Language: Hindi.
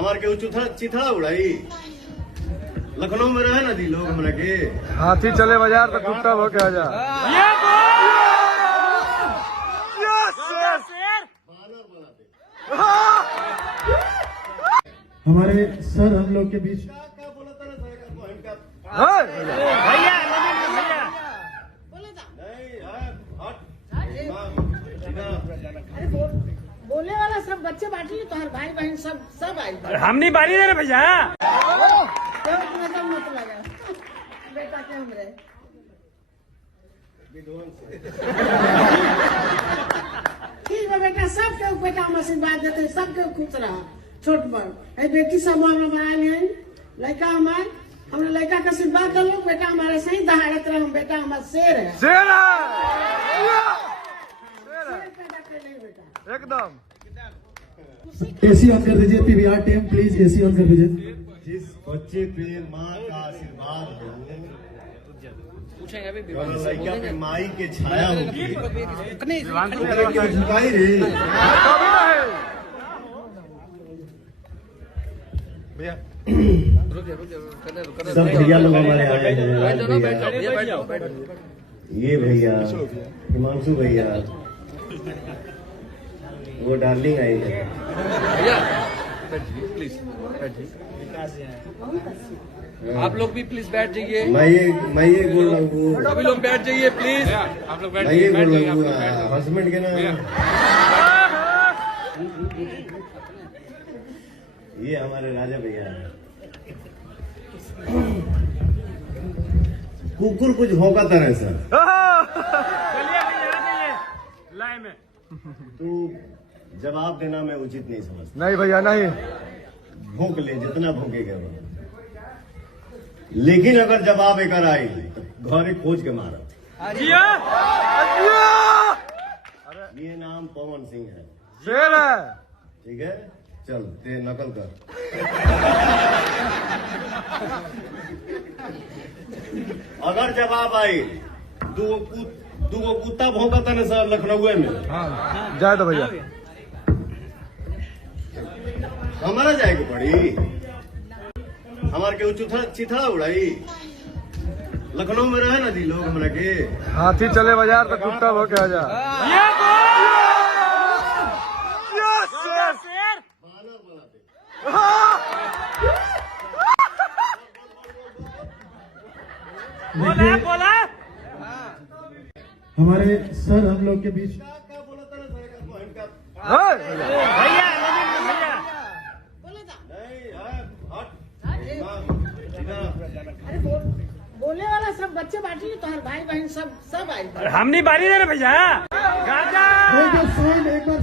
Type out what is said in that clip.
हमारे के चिथड़ा उड़ाई लखनऊ में रहे ना दी लोग हमरा के हाथी चले बाजार तो कुत्ता हो के आ जा। हमारे सर हम लोग के बीच भैया बोले वाला सब बच्चे बांटी तो हर भाई बहन सब आई। हम नहीं बारी दे रहे भैया। मत लगा बेटा के हमरे ठीक है बेटा, सबके बेटा हम आशीर्वाद देते, सबके खुश रहा छोट बड़ है बेटी सब हमारा बनाए हैं लड़का हमारे हमने लड़का का आशीर्वाद कर लो बेटा हमारे सही दहाड़त रहे हम बेटा हमारा शेर है एकदम। एसी ऑन कर दीजिए PVR team please AC on कर दीजिए। जिस बच्चे पे माँ का आशीर्वाद हो लड़का पे माई के छाया होगी झुकाई रे भैया। सब भैया लोग हमारे आए हैं। ये भैया हिमांशु भैया वो डार्लिंग आई है। प्लीज आप लोग भी प्लीज बैठ जाइए। मैं ये बोल रहा हूँ सभी लोग बैठ जाइए प्लीज। आप लोग मैं ये बोल रहा हूँ हस्बैंड के ना ये हमारे राजा भैया है। कुकुर कुछ भौंका तरह सर लाइन में तू जवाब देना मैं उचित नहीं समझता। नहीं भैया नहीं, भौंक ले जितना भौंकेगा वो, लेकिन अगर जवाब एक आई तो घरे खोज के मारा। ये नाम पवन सिंह है। शेर है। ठीक है चल ते नकल कर। अगर जवाब आई दूगो कुत्ता भौंका था ना सर लखनऊ में। हाँ जाए तो भैया हमारा जाएगी पड़ी हमारे के चिथड़ा उड़ाई लखनऊ में रहे ना दी लोग हमरा के हाथी चले बाजार तो कुत्ता हो के आ जा। बोला हमारे सर हम लोग के बीच भैया बोले वाला सब बच्चे बांटी तो हर भाई बहन सब आई। हम नहीं बारी दे रहे भैया। एक बार